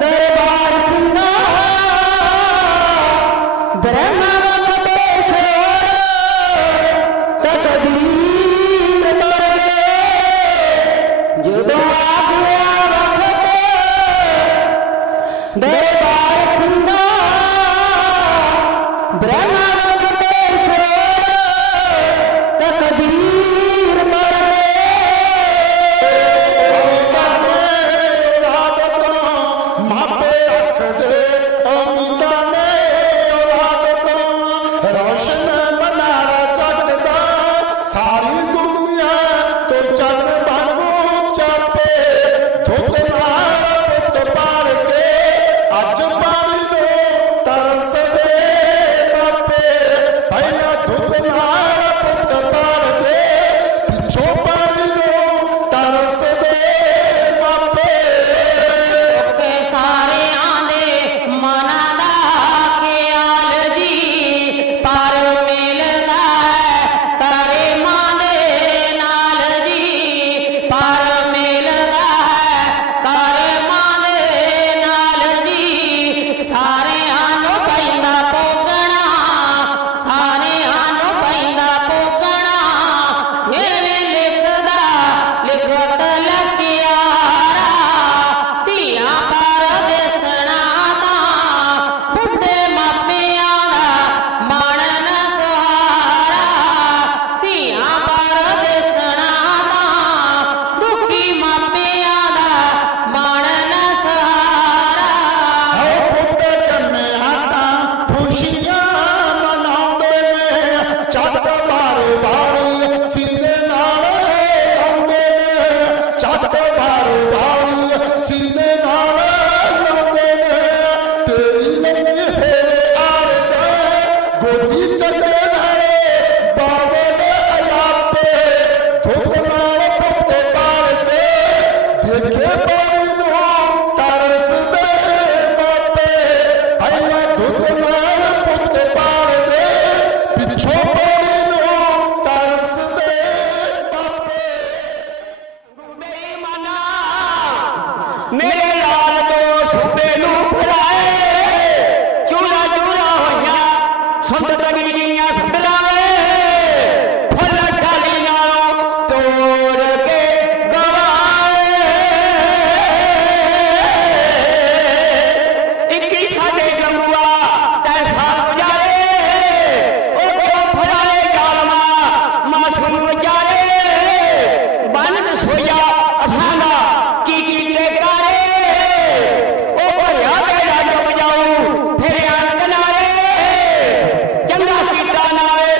दरबार सिंधा ब्रह्मा वक्तेश्वर तकदीर करके, जदों आ गया वक्त दरबार सिंधा ब्रह्मा वक्तेश्वर तकदीर करके, अज पानी लो तरस दे खुशियां मनाते चट मारे बाड़ी सीने नाले लाउंदे चट मारे बाड़ी सीने नाले लाउंदे तेरी लंबी है आ जाए गोदी चटे नाले बाबे ने अलापे धोखला पोते पारते देखे पानी नो तरस दे मापे भैया धोखला पोते पारते पिछो पानी नो तरस दे मापे बेईमाना मेरे लाल तो सुबे नू फराए चूरा चूरा होया सुंद तगड़ियां सुधरावे फल डालियां तोड़ के गवाए इक्की साडे गमुआ तैसा गुजारे ओ क्यों फराए जालमा मासूम बेचारे बन सोया असाना की कीते कारे ओ भरिया तेरा जब जाऊं फिर आन किनारे चंगा कीता नावे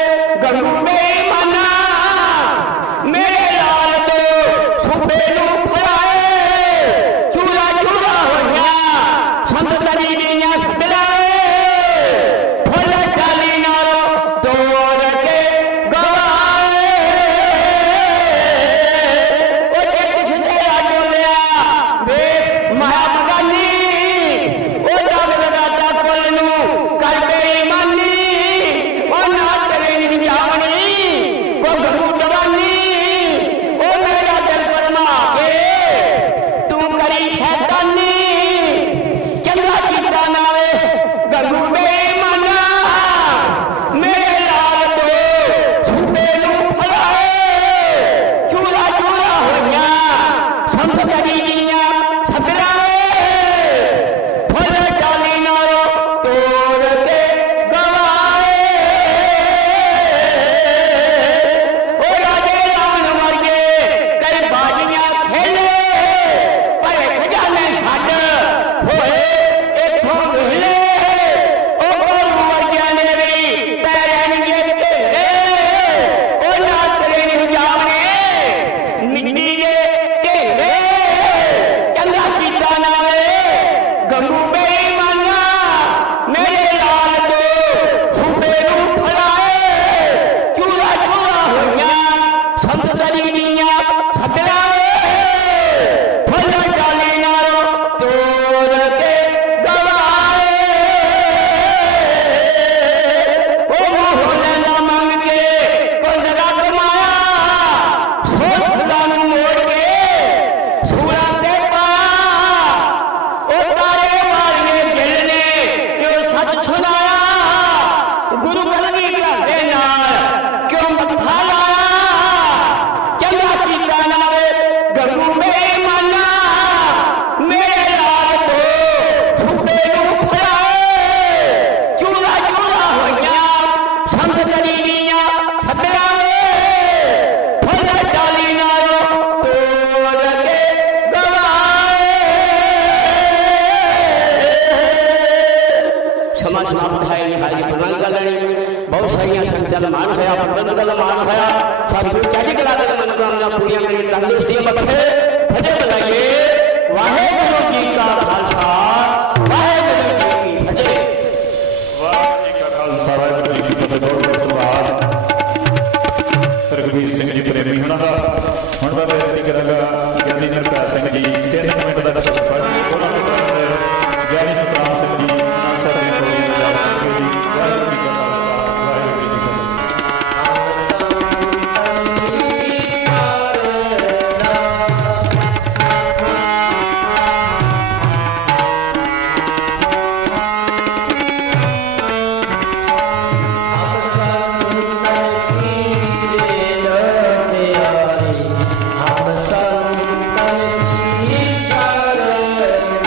गंगू बेईमाना मेरे लाल तो सूबे नू फराए चूरा चूरा होया संत तरीनियां सदरावे फुल डाली नालो तोड़ के गवाए ओ जे कुछ तेरा डोलिया वे महागानी ओ जब लगाता कुल नू कर बेईमानी ओ ना तेरे नी जावनी को गरू जवानी ओ मेरा दिल परमा के तू करी शैतानी चंगा कीता नावे गरू बेईमाना मेरे लाल तो सूबे नू फराए चूरा चूरा होया संत तरीनियां सदरावे फुल डाली नालो तोड़ के गवाए ओ राजे रावण वर्गे कई बाजियां खेले पर खजाने छड्ड होए इथों विहले ओ कौम वर्गियां ने भी पैरन जे घेरे ओ ना तेरे नी जावने निकली जे घेरे चंगा कीता नावे गंगू बेईमाना मेरे लाल तो सूबे नू फराए चूरा चूरा होया संत तरीनियां सदरावे फुल डाली नालो तोड़ के गवाए ओ मोहन ना मंग के कुल रब माया सोच खुदा नू मोड़ के सूरा दे पा ओ तारे वाले दिल ने यो सच सुनाया गुरु कलगी घराने नाल क्यों मत्था लाया चंगा कीता नावे गंगू बेईमाना मेरे लाल तो सूबे नू फराए चूरा चूरा होया संत तरीनियां सदरावे फुल डाली नालो तोड़ के गवाए क्षमा समाप्त है निहारी बुलंद लड़ी बहुत सारियां संगत मान होया बुलंद मान होया सब चढ़ी कला दे मनोकामना पूरियां करी तंदुरुस्ती बख्शे भजे लगाइए वाहेगुरु जी का खालसा वाहेगुरु जी की फतेह वाहिगुरू जी का खालसा वाहिगुरू जी की फतेह। बहुत बहुत धन्यवाद रघुवीर ਸਿੰਘ ਜੀ ਪ੍ਰੇਮੀ ਹੁਣਾਂ ਦਾ। ਹੁਣ ਮੈਂ ਬੇਨਤੀ ਕਰਾਂਗਾ ਗਿਆਨੀ ਨਿਰਭੈ ਸਿੰਘ ਜੀ 3 ਮਿੰਟ ਦਾ ਦਰਸ਼ਨ ਪੜ੍ਹ ਉਹਨਾਂ ਤੋਂ ਬਾਅਦ ਗਿਆਨੀ ਸਤਨਾਮ ਸਿੰਘ ਜੀ ਅਨਸਰ ਦੀ ਥੋੜੀ ਜਿਹੀ ਗੱਲ ਕਰਾਂਗੇ ਜੀ। ਵਾਹਿਗੁਰੂ ਜੀ ਕਾ ਖਾਲਸਾ ਵਾਹਿਗੁਰੂ ਜੀ ਕੀ ਫਤਿਹ। हम संतन की शरण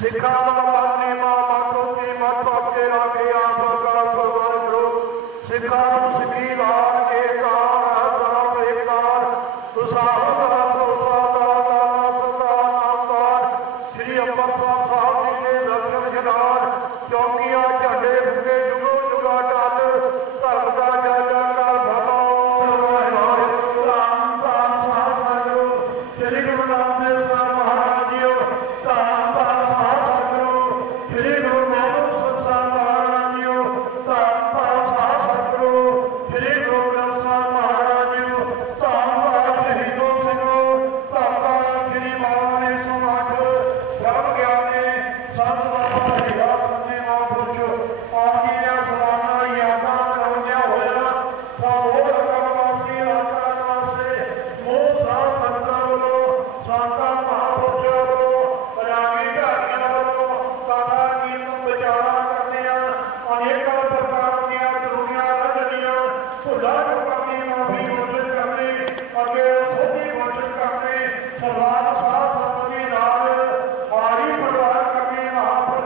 ਸਿੱਖਾਂ ਦਾ ਮਾਨੀ ਮਾਤੋ ਕੀ ਮਤ ਆਪਕੇ ਰਾਖੇ ਆਪ ਦਾ ਭਗਵਾਨ ਗੁਰੂ ਸਿੱਖਾਂ ਨੂੰ ਸਿੱਖੀ ਲਾਲ ਕੇ ਕਾਰ ਦਾ ਏਕਾਰ ਤੁਸਾਹੂ ਦਾ ਭਰੋਸਾ ਦਾ ਨਾਮਦਾਰ ਸ੍ਰੀ ਅੰਮ੍ਰਿਤਸਰ ਸਾਹਿਬ ਜੀ ਦੇ ਦਰਸ਼ਨ ਜਨਾਨ ਚੌਕੀਆਂ ਝੰਡੇ ਫੁੱਕੇ ਜੁਗੋ ਜੁਗਾ ਟਾਲ ਧਰਮ ਦਾ ਜਾਜਾ ਕਰ ਭਲਾਓ ਵਾਹਿਗੁਰੂ ਧੰਨ ਧੰਨ ਸਤਿਗੁਰੂ ਸ੍ਰੀ ਗੁਰੂ ਨਾਨਕ ਸਾਹਿਬ ਮਹਾਰਾਜ ਜੀਓ ਧੰਨ ਧੰਨ ਸਤਿਗੁਰੂ ਸ੍ਰੀ ਗੁਰੂ ਗੋਬਿੰਦ ਸਾਹਿਬ ਮਹਾਰਾਜ ਜੀਓ ਧੰਨ ਧੰਨ ਸਤਿਗੁਰੂ ਸ੍ਰੀ ਗੁਰੂ ਗ੍ਰੰਥ ਸਾਹਿਬ ਮਹਾਰਾਜ ਜੀਓ ਧੰਨ ਧੰਨ ਸ਼ਹੀਦੋ ਸਿੰਘੋ ਧੰਨ ਧੰਨ ਸ੍ਰੀ ਮਾਨ 108 ਬ੍ਰਹਮ ਗਿਆਨੀ ਸੰਤ ਬਾਬਾ ਹੀਰਾ ਸੰਤੇ ਮਹਾਂਪੁਰਸ਼ ਆਦਿਆਂ ਸਮਾਨਾ ਯਾਦਾਂ ਕਰਾਉਂਦਿਆਂ ਹੋਇਆ ਸਾਹੋਰ ਕਰਵਾਸੀ ਰਾਤਾਂ ਵਾਸਤੇ ਮੋਹ ਸਾਹ ਸੰਤਾਂ ਵੱਲੋਂ ਸੰਤਾਂ ਮਹਾਂਪੁਰਸ਼ਾਂ ਵੱਲੋਂ ਰਾਗੀ ਢਾਡੀਆਂ ਵੱਲੋਂ ਕਥਾ ਕੀਰਤਨ ਵਿਚਾਰਾਂ ਕਰਦਿਆਂ ਅਨੇਕਾਂ ਪ੍ਰਕਾਰ ਦੀਆਂ ਜ਼ਰੂਰੀਆਂ ਰੱਜਦੀਆਂ ਭੁੱਲਾਂ ਚੁੱਕਾਂ ਦੀ ਮਾਫੀ ਕੋਸ਼ਿਸ਼ ਕਰਨੀ ਅੱਗੇ ਸੋਧੀ ਕੋਸ਼ਿਸ਼ ਕਰਨੀ ਸਰਦਾਰ ਸਾਹਿਬ ਸੰਬੰਧੀ ਨਾਲ ਹਾਰੀ ਪਰਿਵਾਰ ਕਰਨੀ ਮਹਾਂਪੁਰਸ਼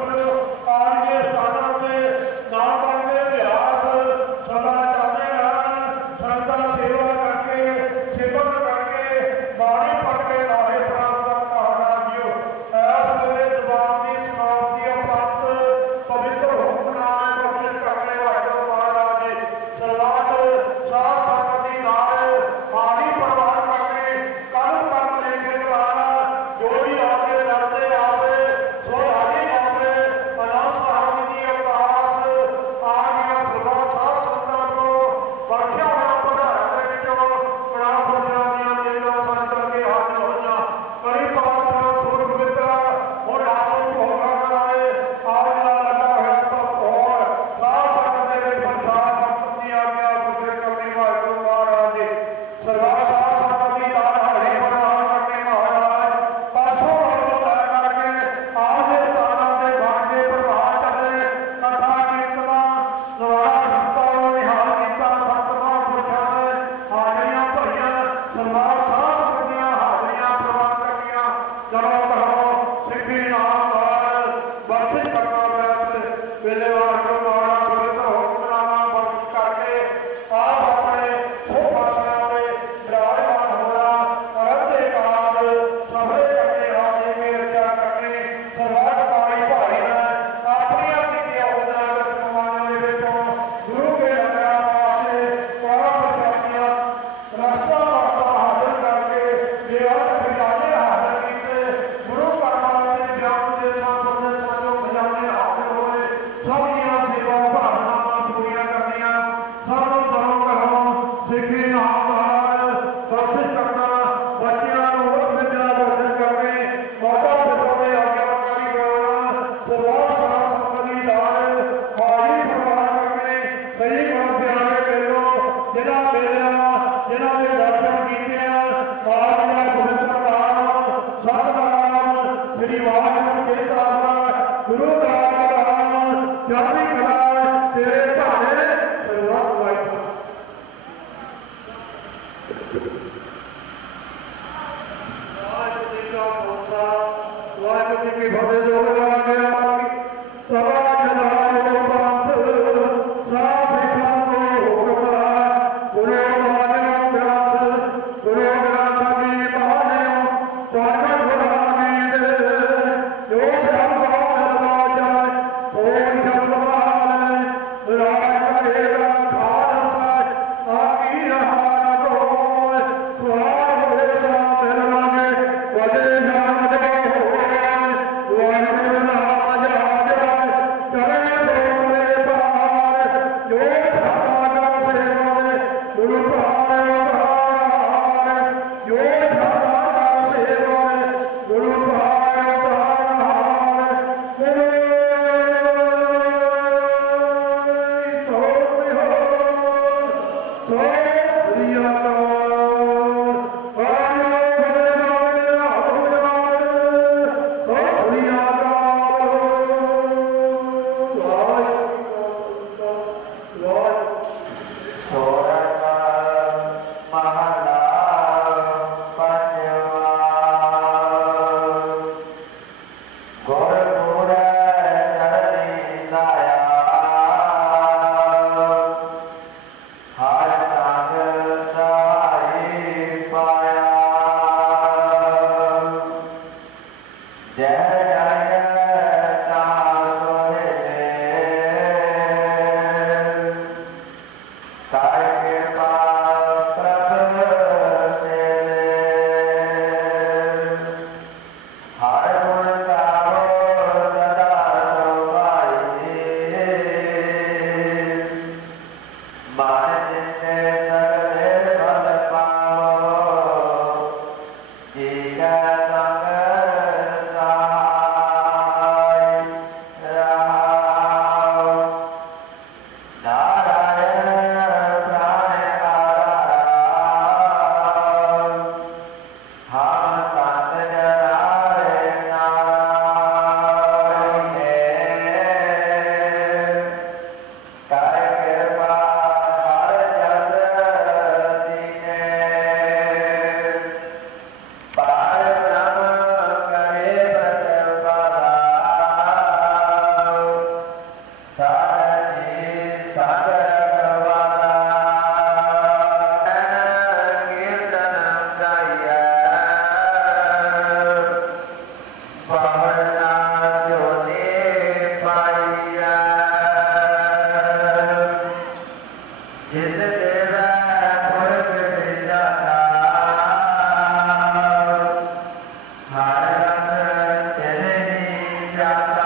जाता